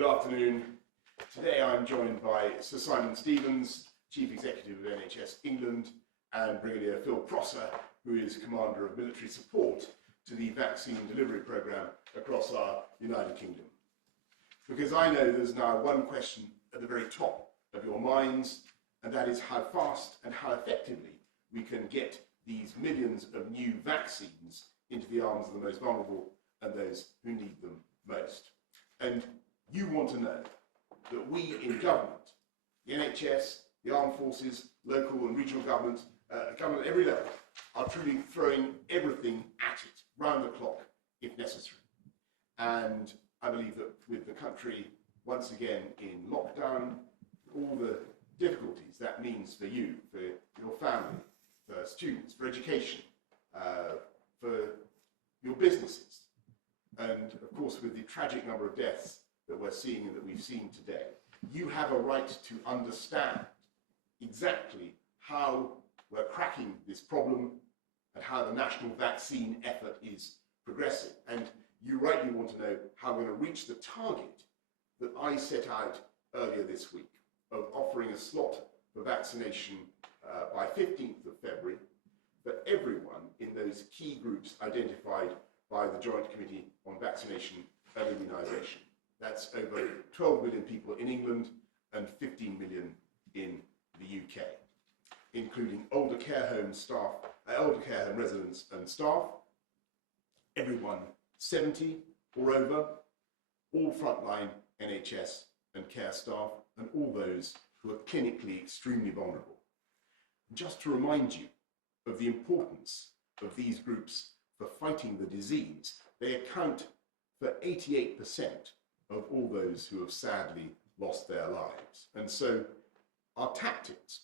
Good afternoon. Today I'm joined by Sir Simon Stevens, Chief Executive of NHS England, and Brigadier Phil Prosser, who is Commander of Military Support to the vaccine delivery programme across our United Kingdom. Because I know there's now one question at the very top of your minds, and that is how fast and how effectively we can get these millions of new vaccines into the arms of the most vulnerable and those who need them most. And you want to know that we in government, the NHS, the armed forces, local and regional government, government at every level, are truly throwing everything at it, round the clock, if necessary. And I believe that with the country once again in lockdown, all the difficulties that means for you, for your family, for students, for education, for your businesses, and of course with the tragic number of deaths that we're seeing and that we've seen today, you have a right to understand exactly how we're cracking this problem and how the national vaccine effort is progressing. And you rightly want to know how we're going to reach the target that I set out earlier this week of offering a slot for vaccination by 15th of February for everyone in those key groups identified by the Joint Committee on Vaccination and Immunisation. That's over 12 million people in England and 15 million in the UK, including older care home staff, older care home residents and staff, everyone 70 or over, all frontline NHS and care staff, and all those who are clinically extremely vulnerable. Just to remind you of the importance of these groups for fighting the disease, they account for 88% of all those who have sadly lost their lives. And so our tactics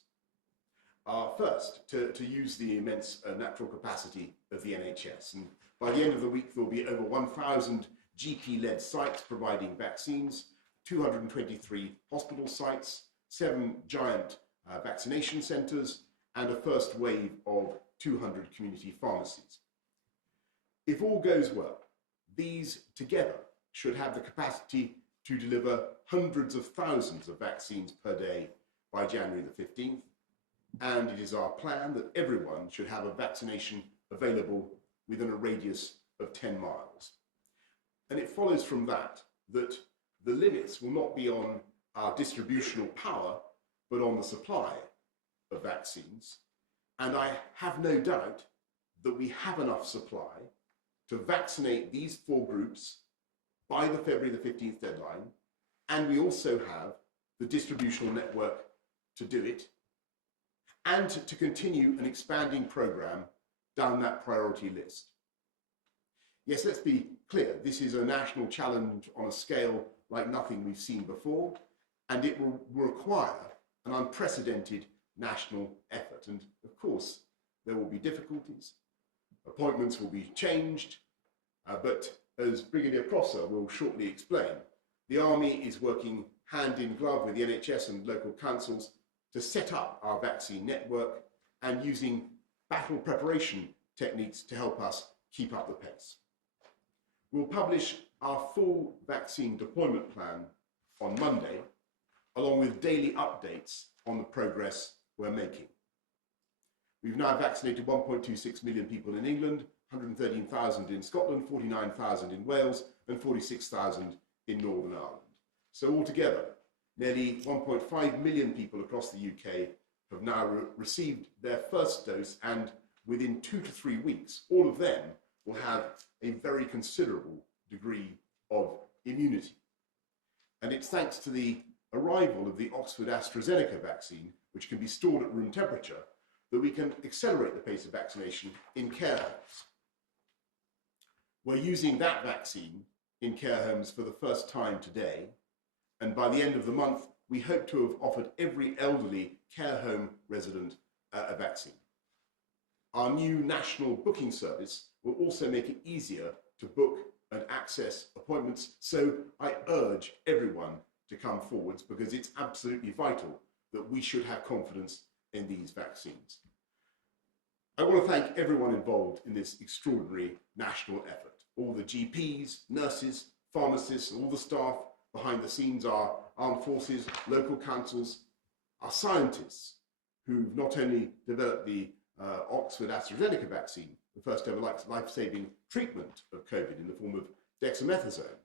are first to use the immense natural capacity of the NHS. And by the end of the week, there will be over 1,000 GP-led sites providing vaccines, 223 hospital sites, 7 giant vaccination centres, and a first wave of 200 community pharmacies. If all goes well, these together should have the capacity to deliver hundreds of thousands of vaccines per day by January the 15th. And it is our plan that everyone should have a vaccination available within a radius of 10 miles. And it follows from that that the limits will not be on our distributional power, but on the supply of vaccines. And I have no doubt that we have enough supply to vaccinate these 4 groups by the February the 15th deadline, and we also have the distributional network to do it, and to continue an expanding programme down that priority list. Yes, let's be clear, this is a national challenge on a scale like nothing we've seen before, and it will require an unprecedented national effort. And of course, there will be difficulties, appointments will be changed, but as Brigadier Prosser will shortly explain, the Army is working hand in glove with the NHS and local councils to set up our vaccine network and using battle preparation techniques to help us keep up the pace. We'll publish our full vaccine deployment plan on Monday, along with daily updates on the progress we're making. We've now vaccinated 1.26 million people in England, 113,000 in Scotland, 49,000 in Wales, and 46,000 in Northern Ireland. So altogether, nearly 1.5 million people across the UK have now received their first dose, and within 2 to 3 weeks, all of them will have a very considerable degree of immunity. And it's thanks to the arrival of the Oxford AstraZeneca vaccine, which can be stored at room temperature, that we can accelerate the pace of vaccination in care homes. We're using that vaccine in care homes for the first time today, and by the end of the month, we hope to have offered every elderly care home resident a vaccine. Our new national booking service will also make it easier to book and access appointments, so I urge everyone to come forwards because it's absolutely vital that we should have confidence in these vaccines. I want to thank everyone involved in this extraordinary national effort, all the GPs, nurses, pharmacists, and all the staff behind the scenes are armed forces, local councils, our scientists who've not only developed the Oxford AstraZeneca vaccine, the first ever life-saving treatment of COVID in the form of dexamethasone,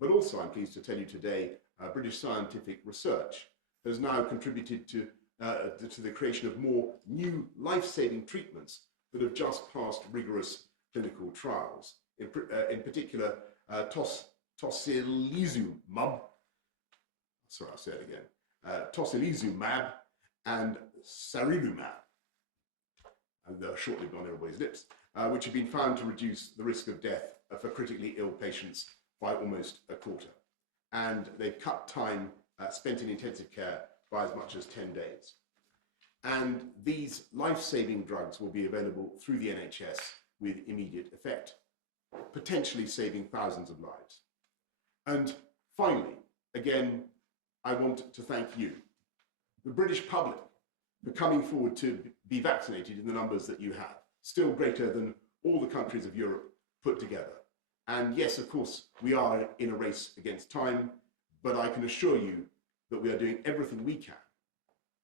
but also, I'm pleased to tell you today, British scientific research has now contributed to the creation of more new life-saving treatments that have just passed rigorous clinical trials. In particular, tocilizumab, sorry, I'll say it again, tocilizumab and sarilumab, and they're short-lived on everybody's lips, which have been found to reduce the risk of death for critically ill patients by almost a quarter. And they've cut time spent in intensive care by as much as 10 days. And these life-saving drugs will be available through the NHS with immediate effect, potentially saving thousands of lives. And finally, again, I want to thank you, the British public, for coming forward to be vaccinated in the numbers that you have, still greater than all the countries of Europe put together. And yes, of course, we are in a race against time, but I can assure you that we are doing everything we can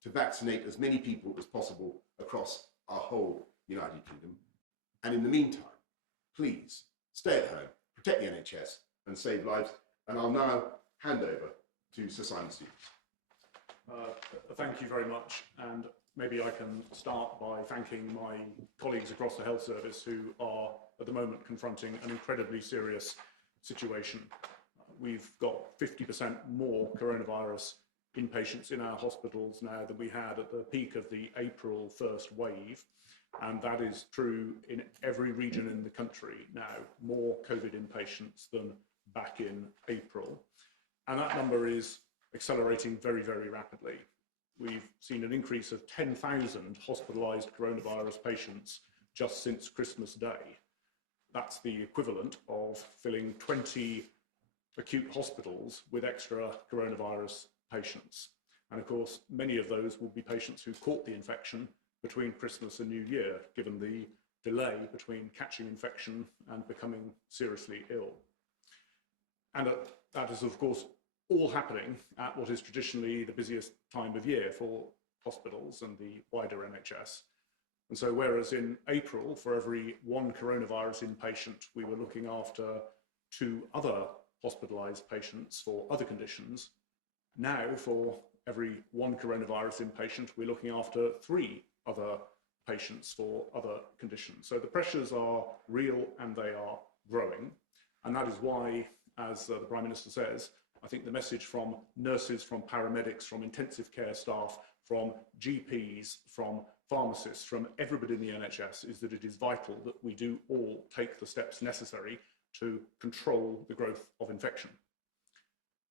to vaccinate as many people as possible across our whole United Kingdom. And in the meantime, please stay at home, protect the NHS and save lives. And I'll now hand over to Sir Simon Stevens. Thank you very much. And maybe I can start by thanking my colleagues across the health service who are at the moment confronting an incredibly serious situation. We've got 50% more coronavirus inpatients in our hospitals now than we had at the peak of the April 1st wave. And that is true in every region in the country now, more COVID inpatients than back in April. And that number is accelerating very, very rapidly. We've seen an increase of 10,000 hospitalised coronavirus patients just since Christmas Day. That's the equivalent of filling 20 acute hospitals with extra coronavirus patients. And of course, many of those will be patients who caught the infection between Christmas and New Year, given the delay between catching infection and becoming seriously ill. And that is, of course, all happening at what is traditionally the busiest time of year for hospitals and the wider NHS. And so whereas in April, for every one coronavirus inpatient, we were looking after 2 other hospitalised patients for other conditions, now for every one coronavirus inpatient, we're looking after 3 other patients for other conditions. So the pressures are real and they are growing. And that is why, as the Prime Minister says, I think the message from nurses, from paramedics, from intensive care staff, from GPs, from pharmacists, from everybody in the NHS is that it is vital that we do all take the steps necessary to control the growth of infection.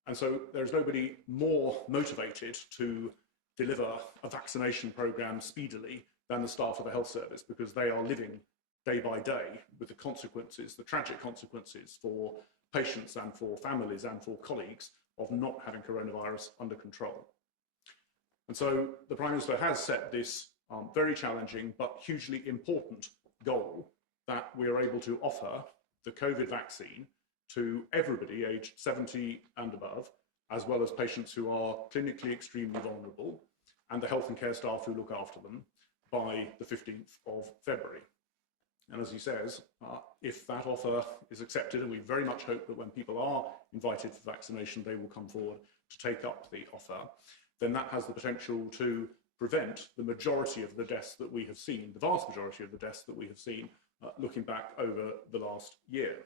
And so there's nobody more motivated to deliver a vaccination programme speedily than the staff of the health service, because they are living day by day with the consequences, the tragic consequences for patients and for families and for colleagues of not having coronavirus under control. And so the Prime Minister has set this very challenging but hugely important goal that we are able to offer the COVID vaccine to everybody aged 70 and above, as well as patients who are clinically extremely vulnerable and the health and care staff who look after them by the 15th of February. And as he says, if that offer is accepted, and we very much hope that when people are invited for vaccination, they will come forward to take up the offer, then that has the potential to prevent the majority of the deaths that we have seen, the vast majority of the deaths that we have seen looking back over the last year.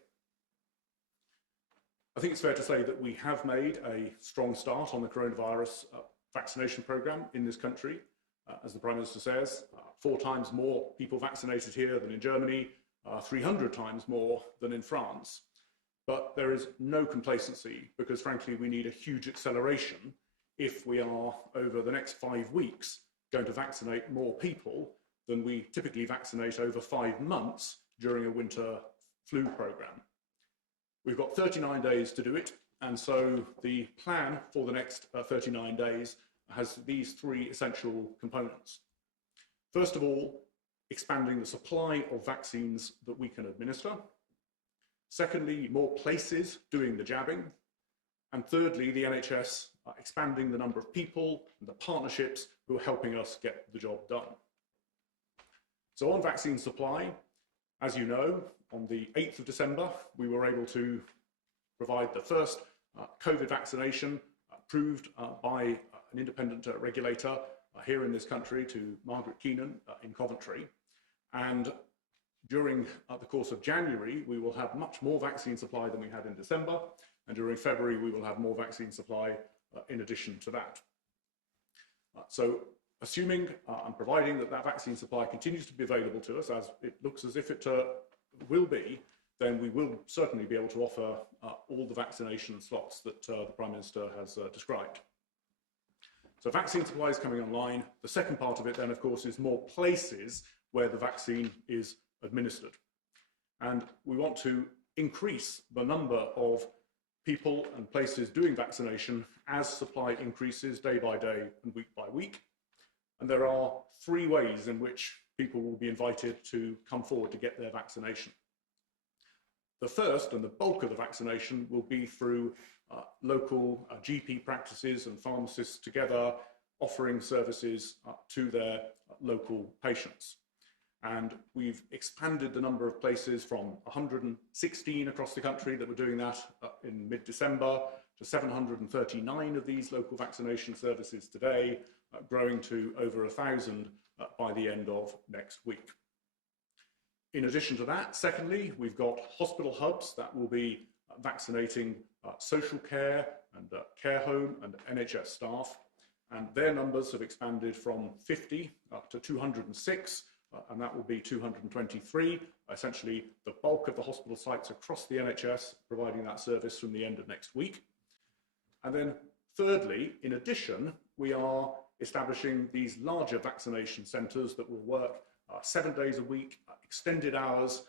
I think it's fair to say that we have made a strong start on the coronavirus vaccination programme in this country. As the Prime Minister says, 4 times more people vaccinated here than in Germany, 300 times more than in France. But there is no complacency, because frankly we need a huge acceleration if we are, over the next 5 weeks, going to vaccinate more people than we typically vaccinate over 5 months during a winter flu programme. We've got 39 days to do it, and so the plan for the next 39 days has these 3 essential components. First of all, expanding the supply of vaccines that we can administer. Secondly, more places doing the jabbing. And thirdly, the NHS expanding the number of people and the partnerships who are helping us get the job done. So on vaccine supply, as you know, on the 8th of December, we were able to provide the first COVID vaccination approved by an independent regulator here in this country to Margaret Keenan in Coventry. And during the course of January, we will have much more vaccine supply than we had in December. And during February, we will have more vaccine supply in addition to that. So assuming and providing that that vaccine supply continues to be available to us, as it looks as if it will be, then we will certainly be able to offer all the vaccination slots that the Prime Minister has described. So vaccine supply is coming online. The second part of it then, of course, is more places where the vaccine is administered. And we want to increase the number of people and places doing vaccination as supply increases day by day and week by week. And there are 3 ways in which people will be invited to come forward to get their vaccination. The first and the bulk of the vaccination will be through local GP practices and pharmacists together offering services to their local patients. And we've expanded the number of places from 116 across the country that were doing that in mid-December to 739 of these local vaccination services today, growing to over 1,000 by the end of next week. In addition to that, secondly, we've got hospital hubs that will be vaccinating social care and care home and NHS staff, and their numbers have expanded from 50 up to 206, and that will be 223, essentially the bulk of the hospital sites across the NHS providing that service from the end of next week. And then thirdly, in addition, we are establishing these larger vaccination centres that will work 7 days a week, extended hours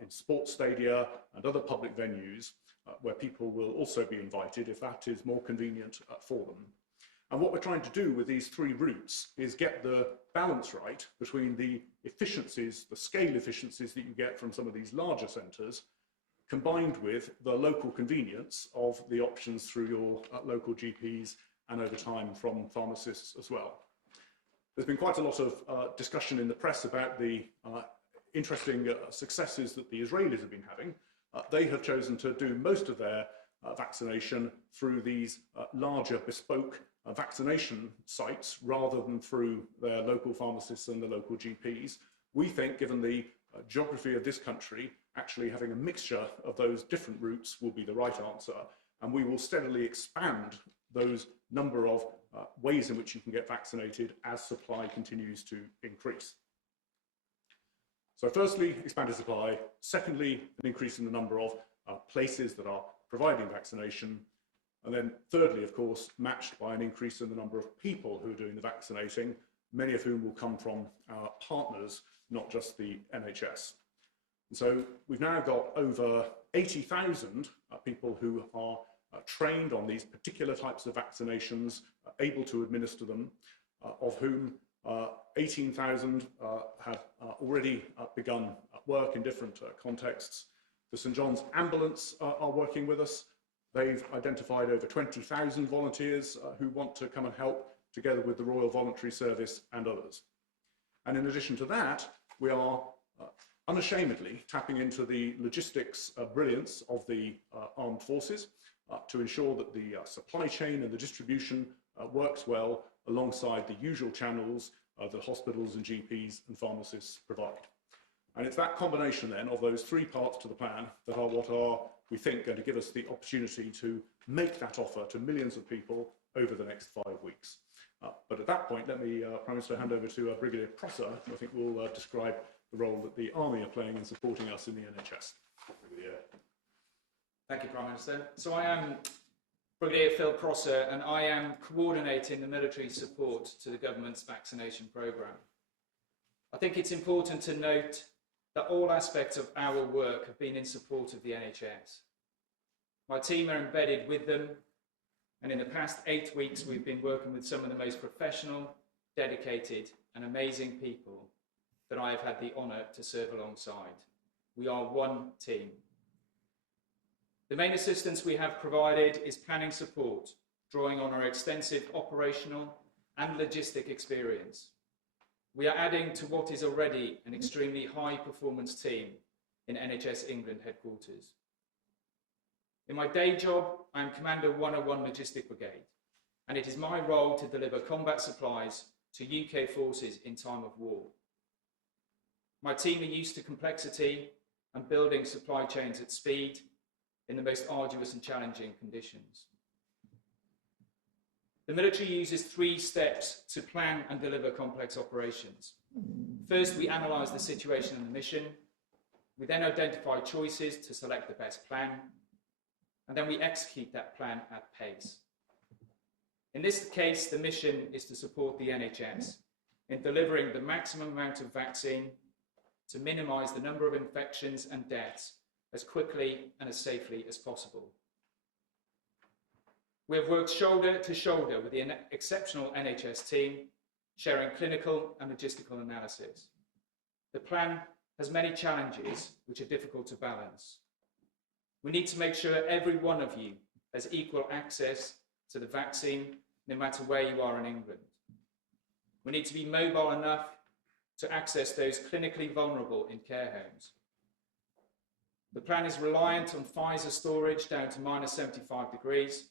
in sports stadia and other public venues where people will also be invited if that is more convenient for them. And what we're trying to do with these 3 routes is get the balance right between the efficiencies, the scale efficiencies that you get from some of these larger centres, combined with the local convenience of the options through your local GPs and over time from pharmacists as well. There's been quite a lot of discussion in the press about the interesting successes that the Israelis have been having. They have chosen to do most of their vaccination through these larger bespoke vaccination sites rather than through their local pharmacists and the local GPs. We think, given the geography of this country, actually having a mixture of those different routes will be the right answer, and we will steadily expand those number of ways in which you can get vaccinated as supply continues to increase. So firstly, expanded supply. Secondly, an increase in the number of places that are providing vaccination. And then thirdly, of course, matched by an increase in the number of people who are doing the vaccinating, many of whom will come from our partners, not just the NHS. And so we've now got over 80,000 people who are trained on these particular types of vaccinations, able to administer them, of whom 18,000 have already begun work in different contexts. The St John's Ambulance are working with us. They've identified over 20,000 volunteers who want to come and help, together with the Royal Voluntary Service and others. And in addition to that, we are unashamedly tapping into the logistics brilliance of the armed forces to ensure that the supply chain and the distribution works well alongside the usual channels that hospitals and GPs and pharmacists provide. And it's that combination then of those 3 parts to the plan that are what are, we think, going to give us the opportunity to make that offer to millions of people over the next 5 weeks. But at that point, let me, Prime Minister, hand over to Brigadier Prosser, who I think will describe the role that the Army are playing in supporting us in the NHS. Brigadier. Thank you, Prime Minister. So I am Brigadier Phil Prosser, and I am coordinating the military support to the government's vaccination programme. I think it's important to note that all aspects of our work have been in support of the NHS. My team are embedded with them, and in the past 8 weeks we've been working with some of the most professional, dedicated and amazing people that I have had the honour to serve alongside. We are one team. The main assistance we have provided is planning support, drawing on our extensive operational and logistic experience. We are adding to what is already an extremely high-performance team in NHS England headquarters. In my day job, I am Commander 101 Logistic Brigade, and it is my role to deliver combat supplies to UK forces in time of war. My team are used to complexity and building supply chains at speed in the most arduous and challenging conditions. The military uses 3 steps to plan and deliver complex operations. First, we analyse the situation and the mission. We then identify choices to select the best plan, and then we execute that plan at pace. In this case, the mission is to support the NHS in delivering the maximum amount of vaccine to minimise the number of infections and deaths as quickly and as safely as possible. We have worked shoulder to shoulder with the exceptional NHS team, sharing clinical and logistical analysis. The plan has many challenges which are difficult to balance. We need to make sure every one of you has equal access to the vaccine, no matter where you are in England. We need to be mobile enough to access those clinically vulnerable in care homes. The plan is reliant on Pfizer storage down to -75 degrees,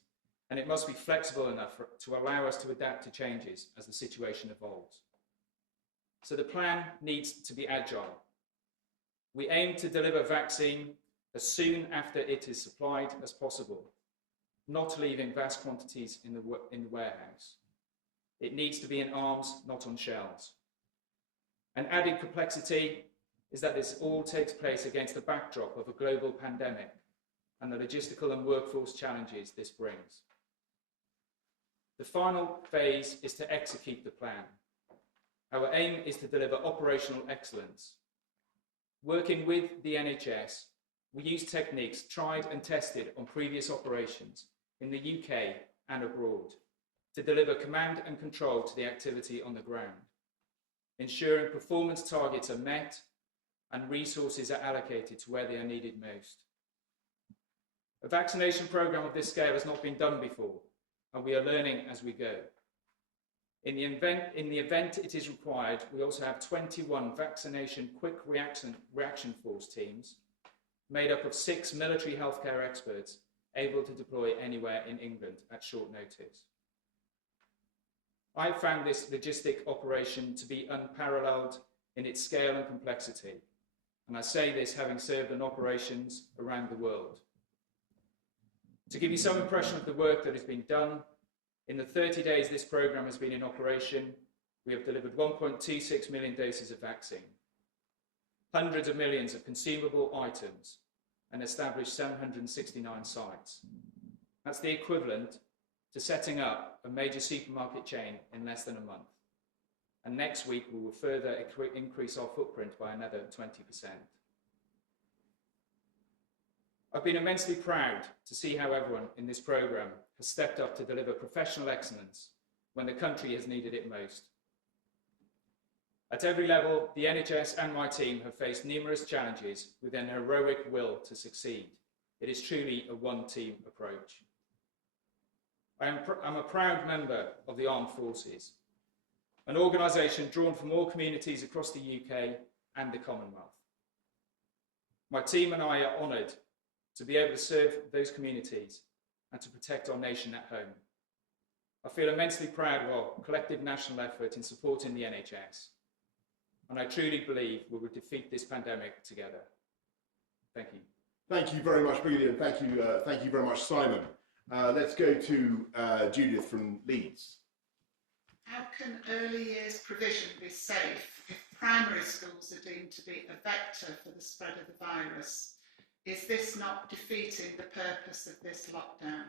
and it must be flexible enough to allow us to adapt to changes as the situation evolves. So the plan needs to be agile. We aim to deliver vaccine as soon after it is supplied as possible, not leaving vast quantities in the warehouse. It needs to be in arms, not on shelves. An added complexity is that this all takes place against the backdrop of a global pandemic and the logistical and workforce challenges this brings. The final phase is to execute the plan. Our aim is to deliver operational excellence. Working with the NHS, we use techniques tried and tested on previous operations in the UK and abroad to deliver command and control to the activity on the ground, ensuring performance targets are met and resources are allocated to where they are needed most. A vaccination programme of this scale has not been done before, and we are learning as we go. In the event it is required, we also have 21 vaccination quick reaction force teams made up of 6 military healthcare experts able to deploy anywhere in England at short notice. I found this logistic operation to be unparalleled in its scale and complexity, and I say this having served in operations around the world. To give you some impression of the work that has been done, in the 30 days this programme has been in operation, we have delivered 1.26 million doses of vaccine, hundreds of millions of consumable items, and established 769 sites. That's the equivalent to setting up a major supermarket chain in less than a month. And next week we will further increase our footprint by another 20%. I've been immensely proud to see how everyone in this programme has stepped up to deliver professional excellence when the country has needed it most. At every level, the NHS and my team have faced numerous challenges with an heroic will to succeed. It is truly a one-team approach. I'm a proud member of the Armed Forces, an organisation drawn from all communities across the UK and the Commonwealth. My team and I are honoured to be able to serve those communities and to protect our nation at home. I feel immensely proud of our collective national effort in supporting the NHS, and I truly believe we will defeat this pandemic together. Thank you. Thank you very much, Brigadier, and thank you very much, Simon. Let's go to Judith from Leeds. How can early years provision be safe if primary schools are deemed to be a vector for the spread of the virus? Is this not defeating the purpose of this lockdown?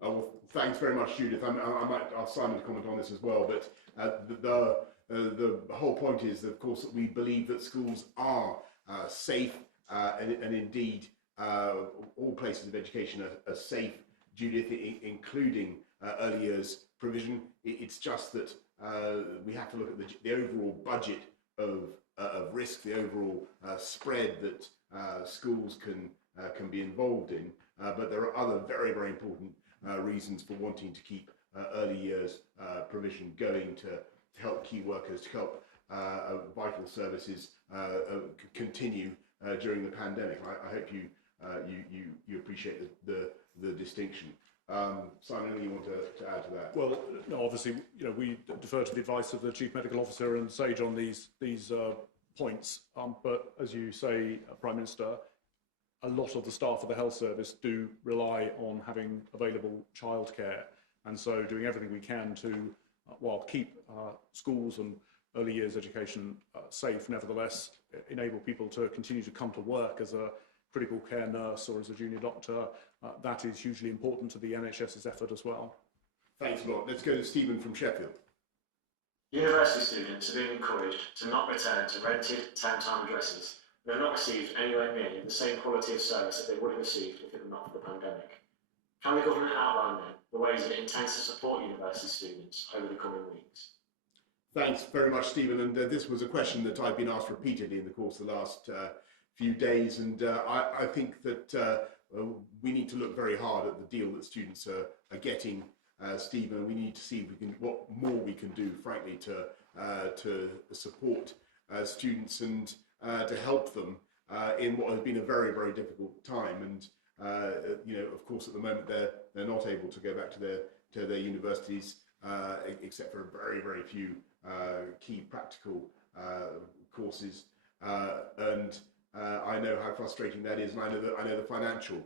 Well, thanks very much, Judith. I might ask Simon to comment on this as well, but the whole point is, of course, that we believe that schools are safe and indeed all places of education are safe, Judith, including early years provision. It's just that we have to look at the overall budget of risk, the overall spread that schools can can be involved in, but there are other very, very important reasons for wanting to keep early years provision going to help key workers, to help vital services continue during the pandemic. I hope you appreciate the distinction. Simon, anything you want to add to that? Well, no, obviously, we defer to the advice of the Chief Medical Officer and SAGE on these points. But as you say, Prime Minister, a lot of the staff of the health service do rely on having available childcare, and so doing everything we can to, keep schools and early years education safe, nevertheless enable people to continue to come to work as a critical care nurse or as a junior doctor. That is hugely important to the NHS's effort as well. Thanks a lot. Let's go to Stephen from Sheffield. University students are being encouraged to not return to rented town-time addresses and have not received anywhere near the same quality of service that they would have received if it were not for the pandemic. Can the government outline then the ways that it intends to support university students over the coming weeks? Thanks very much, Stephen. And this was a question that I've been asked repeatedly in the course of the last few days. And I think that we need to look very hard at the deal that students are getting, Stephen. We need to see what more we can do, frankly, to support students and to help them in what has been a very, very difficult time. And of course, at the moment they're not able to go back to their universities, except for very, very few key practical courses. And I know how frustrating that is, and I know the financial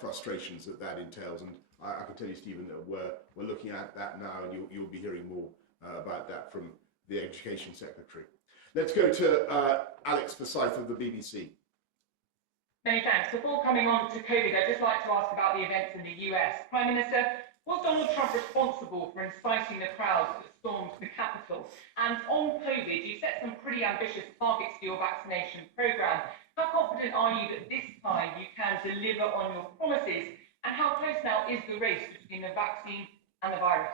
frustrations that entails. And I can tell you, Stephen, that we're looking at that now, and you'll be hearing more about that from the Education Secretary. Let's go to Alex Forsyth of the BBC. Many thanks. Before coming on to COVID, I'd just like to ask about the events in the US. Prime Minister, was Donald Trump responsible for inciting the crowds that stormed the Capitol? And on COVID, you set some pretty ambitious targets for your vaccination programme. How confident are you that this time you can deliver on your promises? And how close now is the race between the vaccine and the virus?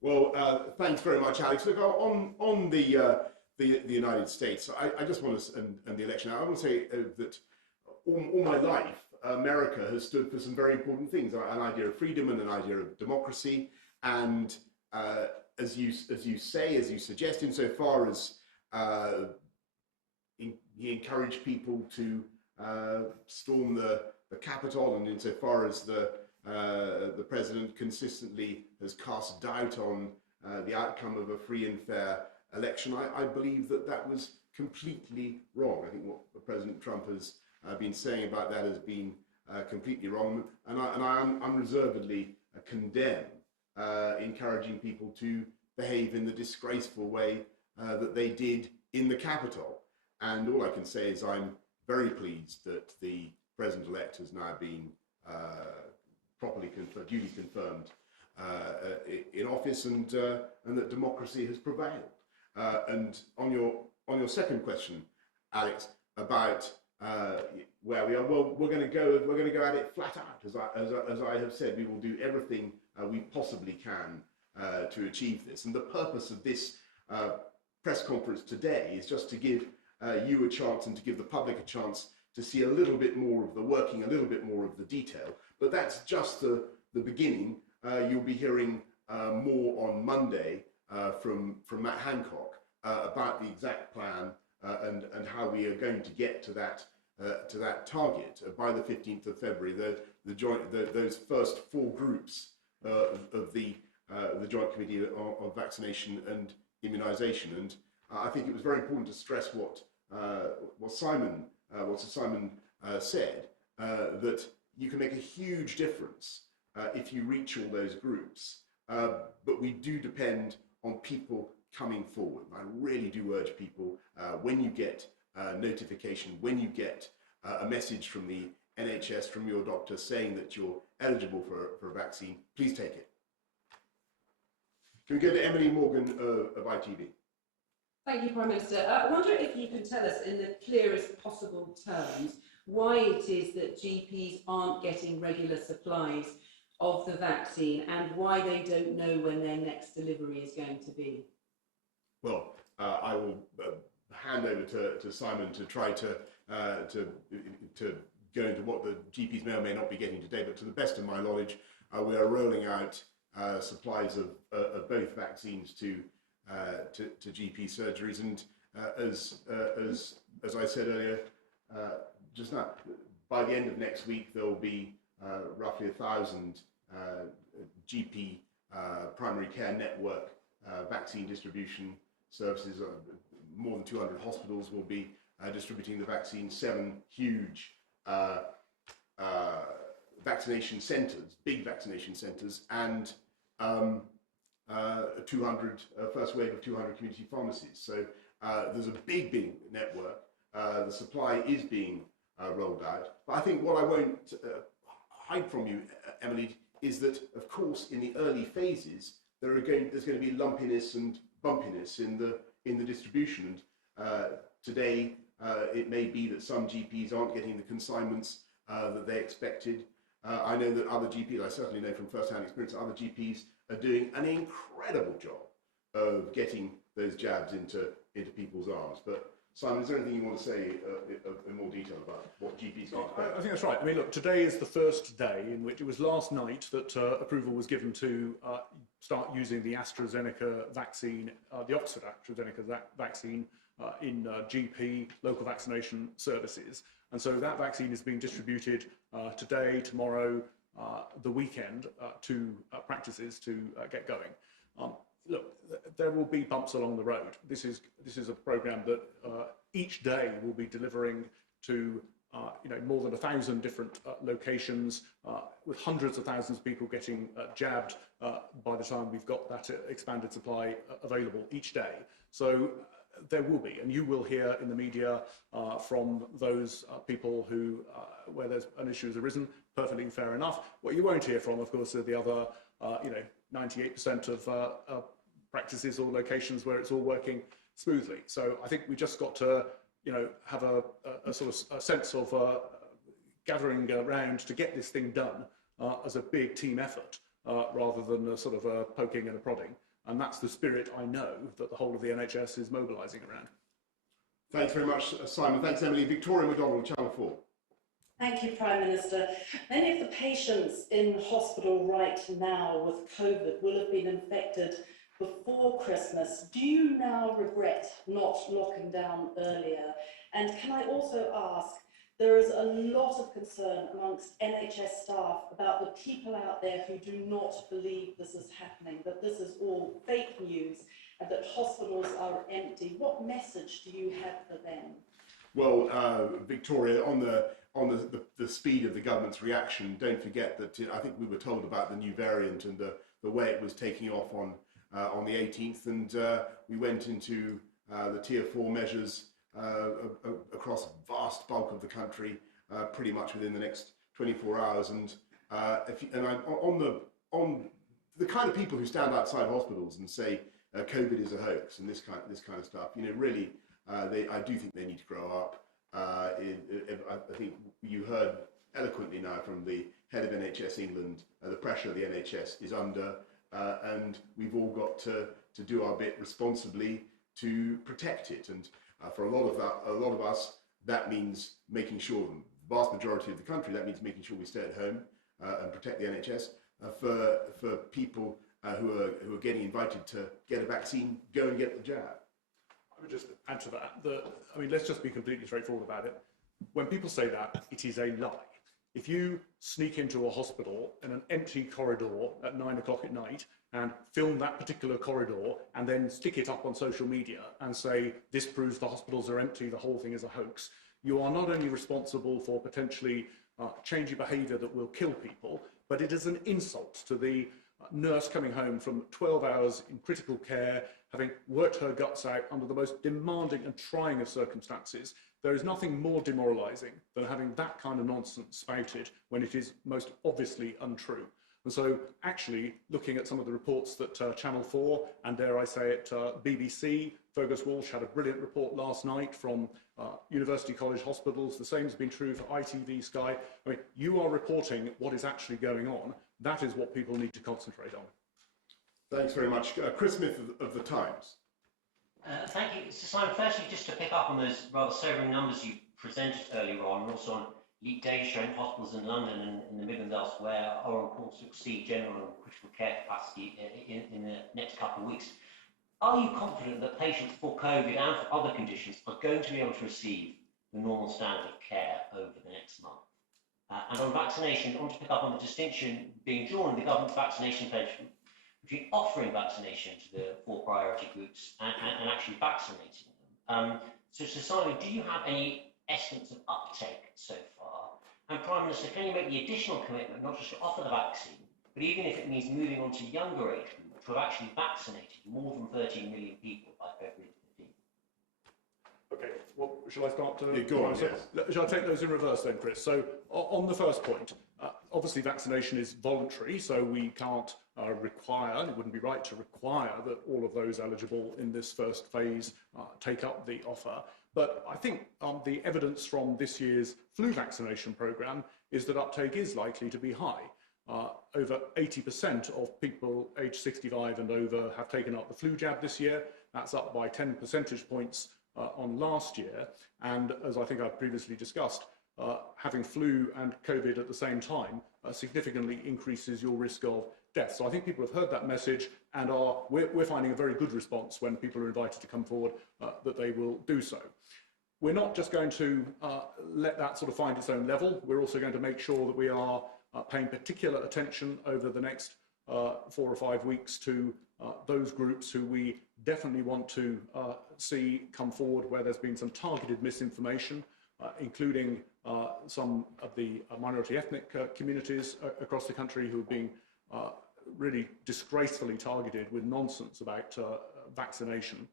Well, thanks very much, Alex. Look, on the United States, I just want to, and the election, I want to say that all my life, America has stood for some very important things, an idea of freedom and an idea of democracy. And as you suggest, insofar as he encouraged people to storm the Capitol, and insofar as the president consistently has cast doubt on the outcome of a free and fair election, I believe that was completely wrong. I think what President Trump has been saying about that has been completely wrong, and I unreservedly condemn encouraging people to behave in the disgraceful way that they did in the Capitol. And all I can say is I'm very pleased that the President-elect has now been duly confirmed in office, and that democracy has prevailed. And on your second question, Alex, about where we are, well, we're going to go at it flat out. As I have said, we will do everything we possibly can to achieve this. And the purpose of this press conference today is just to give you a chance and to give the public a chance to see a little bit more of the working, a little bit more of the detail. But that's just the beginning. You'll be hearing more on Monday from Matt Hancock about the exact plan and how we are going to get to that target by the 15th of February. Those first 4 groups of the Joint Committee on Vaccination and Immunisation. And I think it was very important to stress what Simon said, that you can make a huge difference if you reach all those groups, but we do depend on people coming forward. I really do urge people, when you get notification, when you get a message from the NHS, from your doctor saying that you're eligible for a vaccine, please take it. Can we go to Emily Morgan of ITV? Thank you, Prime Minister. I wonder if you can tell us in the clearest possible terms why it is that GPs aren't getting regular supplies of the vaccine and why they don't know when their next delivery is going to be. Well, I will hand over to Simon to try to go into what the GPs may or may not be getting today, but to the best of my knowledge, we are rolling out supplies of both vaccines to GP surgeries, and as I said earlier, just now, by the end of next week there will be roughly 1,000 GP primary care network vaccine distribution services. More than 200 hospitals will be distributing the vaccine. 7 huge vaccination centres, big vaccination centres, and 200 first wave of 200 community pharmacies. So there's a big network. The supply is being rolled out. But I think what I won't hide from you, Emily, is that of course in the early phases there's going to be lumpiness and bumpiness in the distribution. And today it may be that some GPs aren't getting the consignments that they expected. I know that other GPs, I certainly know from first-hand experience, other GPs are doing an incredible job of getting those jabs into people's arms. But Simon, is there anything you want to say in more detail about what GPs can expect? I think that's right. I mean, look, today is the first day in which it was last night that approval was given to start using the AstraZeneca vaccine, the Oxford AstraZeneca vaccine in GP local vaccination services. And so that vaccine is being distributed today, tomorrow, the weekend to practices to get going. Look, there will be bumps along the road. This is a programme that each day will be delivering to more than 1,000 different locations, with hundreds of thousands of people getting jabbed by the time we've got that expanded supply available each day. So there will be, and you will hear in the media from those people who, where there's an issue has arisen, perfectly fair enough. What you won't hear from, of course, are the other, 98% of practices or locations where it's all working smoothly. So I think we just got to, have a sort of a sense of gathering around to get this thing done as a big team effort, rather than a sort of a poking and a prodding. And that's the spirit I know that the whole of the NHS is mobilising around. Thanks very much, Simon. Thanks, Emily. Victoria McDonald, Channel 4. Thank you, Prime Minister. Many of the patients in hospital right now with COVID will have been infected before Christmas. Do you now regret not locking down earlier? And can I also ask, there is a lot of concern amongst NHS staff about the people out there who do not believe this is happening, that this is all fake news and that hospitals are empty. What message do you have for them? Well, Victoria, on the speed of the government's reaction, don't forget that I think we were told about the new variant and the way it was taking off on the 18th, and we went into the Tier 4 measures across a vast bulk of the country pretty much within the next 24 hours. And on the kind of people who stand outside hospitals and say COVID is a hoax and this kind of stuff, really, I do think they need to grow up. I think you heard eloquently now from the head of NHS England the pressure the NHS is under, and we've all got to do our bit responsibly to protect it. And for a lot of us, that means making sure, the vast majority of the country, that means making sure we stay at home and protect the NHS. For people who are getting invited to get a vaccine, go and get the jab. I would just add to that, let's just be completely straightforward about it. When people say that, it is a lie. If you sneak into a hospital in an empty corridor at 9 o'clock at night and film that particular corridor and then stick it up on social media and say, this proves the hospitals are empty, the whole thing is a hoax, you are not only responsible for potentially changing behaviour that will kill people, but it is an insult to the nurse coming home from 12 hours in critical care, having worked her guts out under the most demanding and trying of circumstances. There is nothing more demoralising than having that kind of nonsense spouted when it is most obviously untrue. And so actually looking at some of the reports that Channel 4 and, dare I say it, BBC, Fergus Walsh had a brilliant report last night from University College Hospitals. The same has been true for ITV, Sky. I mean, you are reporting what is actually going on. That is what people need to concentrate on. Thanks very much. Chris Smith of The Times. Thank you. So Simon, firstly, just to pick up on those rather sobering numbers you presented earlier on, and also on Leaked data showing hospitals in London and in the Midlands elsewhere are on course to exceed general and critical care capacity in the next couple of weeks. Are you confident that patients for COVID and for other conditions are going to be able to receive the normal standard of care over the next month? And on vaccination, I want to pick up on the distinction being drawn in the government's vaccination pledge between offering vaccination to the 4 priority groups and actually vaccinating them. So Simon, do you have any estimates of uptake so far? And Prime Minister, can you make the additional commitment not just to offer the vaccine, but even if it means moving on to younger age groups to have actually vaccinated more than 13 million people by February 15th? Okay, well, shall I start? Go on, yes. Shall I take those in reverse then, Chris? So on the first point, obviously vaccination is voluntary, so we can't require, it wouldn't be right to require that all of those eligible in this first phase take up the offer. But I think the evidence from this year's flu vaccination programme is that uptake is likely to be high. Over 80% of people aged 65 and over have taken up the flu jab this year. That's up by 10 percentage points on last year. And as I think I've previously discussed, having flu and COVID at the same time significantly increases your risk of death. So I think people have heard that message and we're finding a very good response when people are invited to come forward that they will do so. We're not just going to let that sort of find its own level. We're also going to make sure that we are paying particular attention over the next 4 or 5 weeks to those groups who we definitely want to see come forward where there's been some targeted misinformation, including some of the minority ethnic communities across the country who have been really disgracefully targeted with nonsense about vaccination.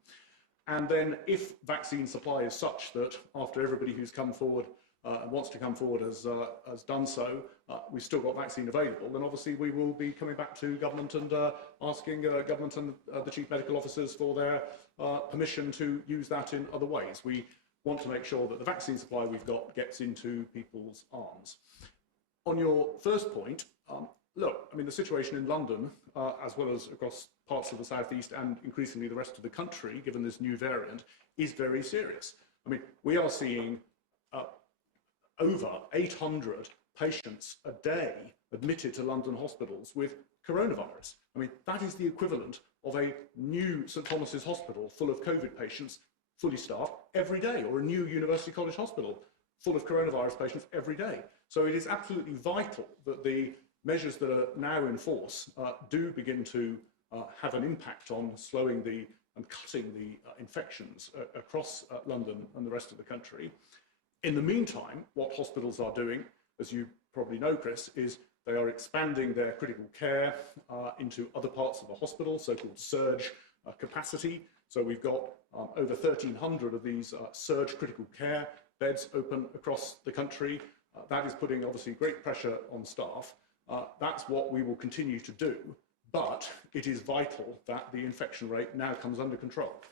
And then if vaccine supply is such that after everybody who's come forward and wants to come forward has done so, we've still got vaccine available, then obviously we will be coming back to government and asking government and the chief medical officers for their permission to use that in other ways. We want to make sure that the vaccine supply we've got gets into people's arms. On your first point, look, I mean, the situation in London, as well as across parts of the southeast and increasingly the rest of the country, given this new variant, is very serious. I mean, we are seeing over 800 patients a day admitted to London hospitals with coronavirus. I mean, that is the equivalent of a new St Thomas's hospital full of COVID patients, fully staffed, every day, or a new University College hospital full of coronavirus patients every day. So it is absolutely vital that the measures that are now in force do begin to have an impact on slowing and cutting the infections across London and the rest of the country. In the meantime, what hospitals are doing, as you probably know, Chris, is they are expanding their critical care into other parts of the hospital, so-called surge capacity. So we've got over 1,300 of these surge critical care beds open across the country. That is putting obviously great pressure on staff. That's what we will continue to do, but it is vital that the infection rate now comes under control.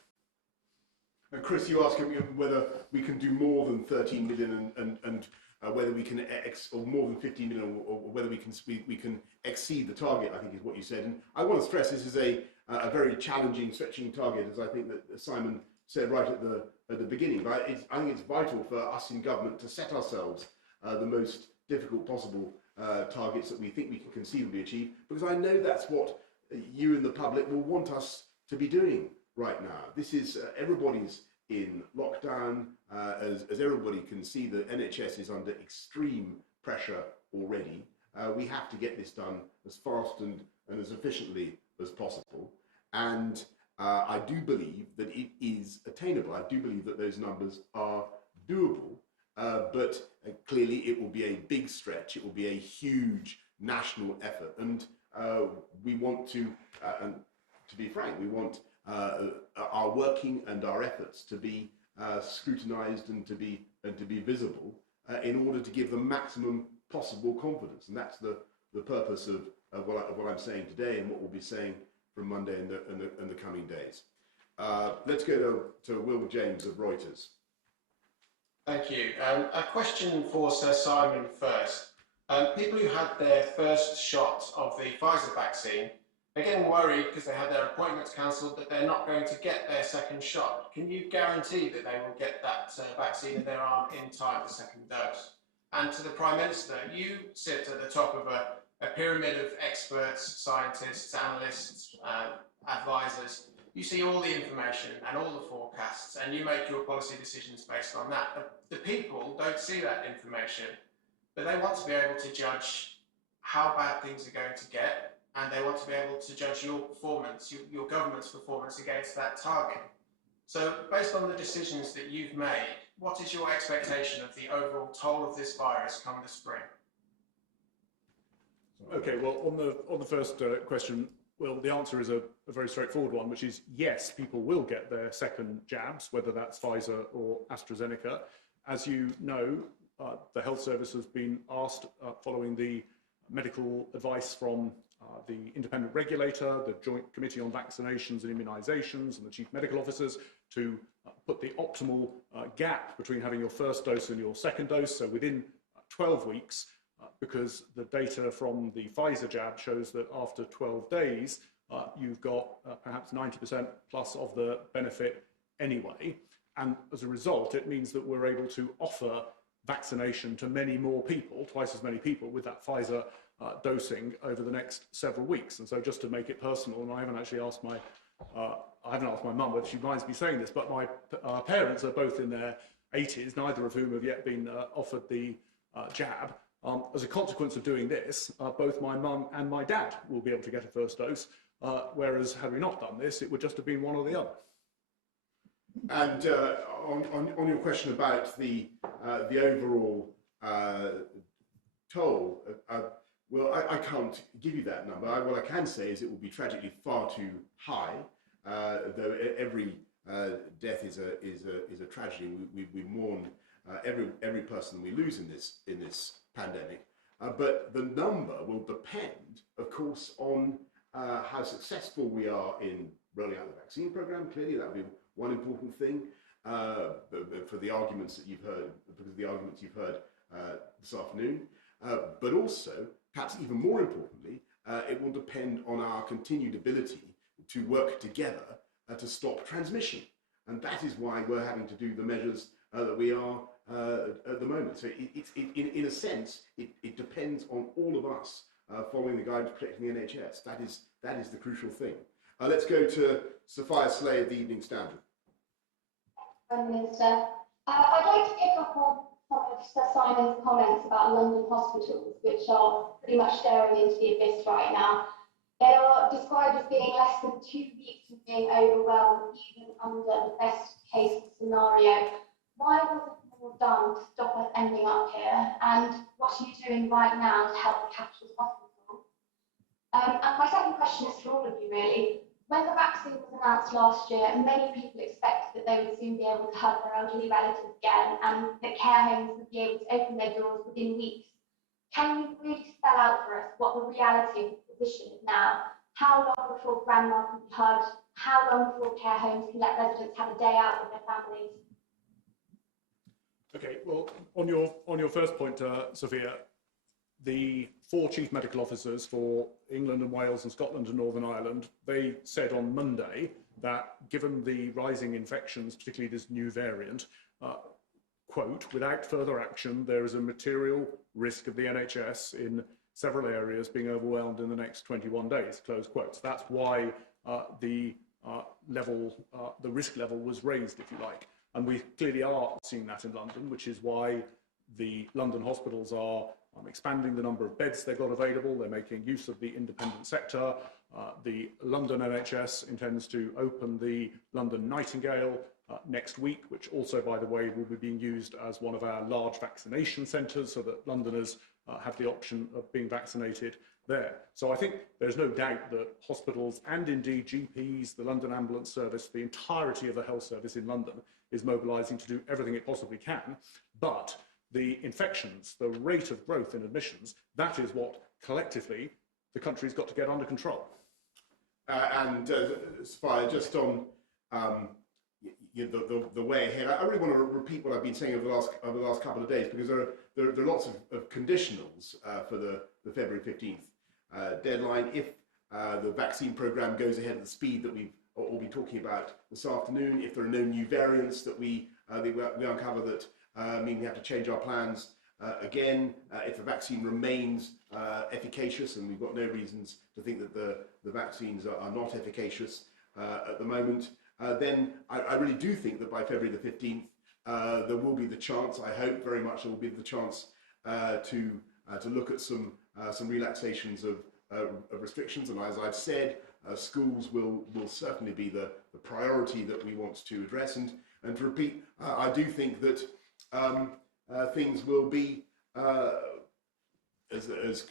And Chris, you asked whether we can do more than 13 million and whether we can, or more than 15 million, or whether we can exceed the target, I think is what you said. And I want to stress this is a very challenging, stretching target, as I think that Simon said right at the beginning. But I think it's vital for us in government to set ourselves the most difficult possible targets that we think we can conceivably achieve, because I know that's what you and the public will want us to be doing right now. This is everybody's in lockdown, as everybody can see. The NHS is under extreme pressure already. We have to get this done as fast and as efficiently as possible, and I do believe that it is attainable. I do believe that those numbers are doable. But clearly it will be a big stretch, it will be a huge national effort, and we want to, and to be frank, we want our working and our efforts to be scrutinised and to be visible in order to give the maximum possible confidence, and that's the purpose of what I'm saying today and what we'll be saying from Monday and the coming days. Let's go to Will James of Reuters. Thank you. A question for Sir Simon first. People who had their first shot of the Pfizer vaccine are getting worried because they had their appointments cancelled that they're not going to get their second shot. Can you guarantee that they will get that vaccine in their arm in time for the second dose? And to the Prime Minister, you sit at the top of a pyramid of experts, scientists, analysts, advisors. You see all the information and all the forecasts, and you make your policy decisions based on that. The people don't see that information, but they want to be able to judge how bad things are going to get, and they want to be able to judge your performance, your government's performance against that target. So based on the decisions that you've made, what is your expectation of the overall toll of this virus come the spring? Okay, well, on the first question, well, the answer is a very straightforward one, which is yes, people will get their second jabs, whether that's Pfizer or AstraZeneca. As you know, the health service has been asked, following the medical advice from the independent regulator, the Joint Committee on Vaccinations and Immunisations, and the chief medical officers, to put the optimal gap between having your first dose and your second dose, so within 12 weeks, because the data from the Pfizer jab shows that after 12 days, you've got perhaps 90% plus of the benefit anyway. And as a result, it means that we're able to offer vaccination to many more people, twice as many people, with that Pfizer dosing over the next several weeks. And so just to make it personal, and I haven't actually asked my mum whether she minds me saying this, but my parents are both in their 80s, neither of whom have yet been offered the jab. As a consequence of doing this, both my mum and my dad will be able to get a first dose, whereas had we not done this, it would just have been one or the other. And on your question about the overall toll, well, I can't give you that number. What I can say is it will be tragically far too high. Though every death is a tragedy, we mourn every person we lose in this pandemic. But the number will depend, of course, on how successful we are in rolling out the vaccine program. Clearly, that will be one important thing for the arguments that you've heard, because of the arguments you've heard this afternoon. But also, perhaps even more importantly, it will depend on our continued ability to work together to stop transmission. And that is why we're having to do the measures that we are at the moment. So in a sense, it depends on all of us following the guidance protecting the NHS. That is the crucial thing. Let's go to Sophia Slay of the Evening Standard. Prime Minister, I'd like to pick up on some of Sir Simon's comments about London hospitals, which are pretty much staring into the abyss right now. They are described as being less than 2 weeks from being overwhelmed, even under the best case scenario. Why wasn't more done to stop us ending up here? And what are you doing right now to help the capital's hospitals? And my second question is for all of you, really. When the vaccine was announced last year, many people expected that they would soon be able to hug their elderly relatives again, and that care homes would be able to open their doors within weeks. Can you really spell out for us what the reality of the position is now? How long before grandma can be hugged? How long before care homes can let residents have a day out with their families? Okay, well, on your first point, Sophia, the 4 chief medical officers for England and Wales and Scotland and Northern Ireland, they said on Monday that given the rising infections, particularly this new variant, quote, without further action, there is a material risk of the NHS in several areas being overwhelmed in the next 21 days, close quotes. That's why the risk level was raised, if you like. And we clearly are seeing that in London, which is why the London hospitals are expanding the number of beds they've got available. They're making use of the independent sector. The London NHS intends to open the London Nightingale next week, which also, by the way, will be being used as one of our large vaccination centres so that Londoners have the option of being vaccinated there. So I think there's no doubt that hospitals and indeed GPs, the London Ambulance Service, the entirety of the health service in London is mobilising to do everything it possibly can. But the infections, the rate of growth in admissions, that is what collectively the country's got to get under control. Sophia, just on the way ahead, I really want to repeat what I've been saying over the last couple of days, because there are lots of conditionals for the February 15th deadline. If the vaccine programme goes ahead at the speed that we've all been talking about this afternoon, if there are no new variants that we uncover that mean we have to change our plans, Again, if the vaccine remains efficacious, and we've got no reasons to think that the vaccines are not efficacious at the moment, then I really do think that by February the 15th, there will be the chance, I hope very much there will be the chance to look at some relaxations of restrictions. And as I've said, schools will certainly be the priority that we want to address. And to repeat, I do think that things will be, as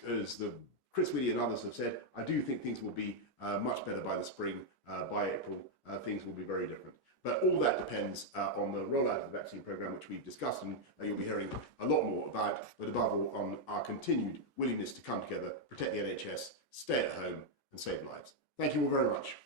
Chris Whitty and others have said, I do think things will be much better by the spring. By April, things will be very different. But all that depends on the rollout of the vaccine programme, which we've discussed, and you'll be hearing a lot more about, but above all on our continued willingness to come together, protect the NHS, stay at home and save lives. Thank you all very much.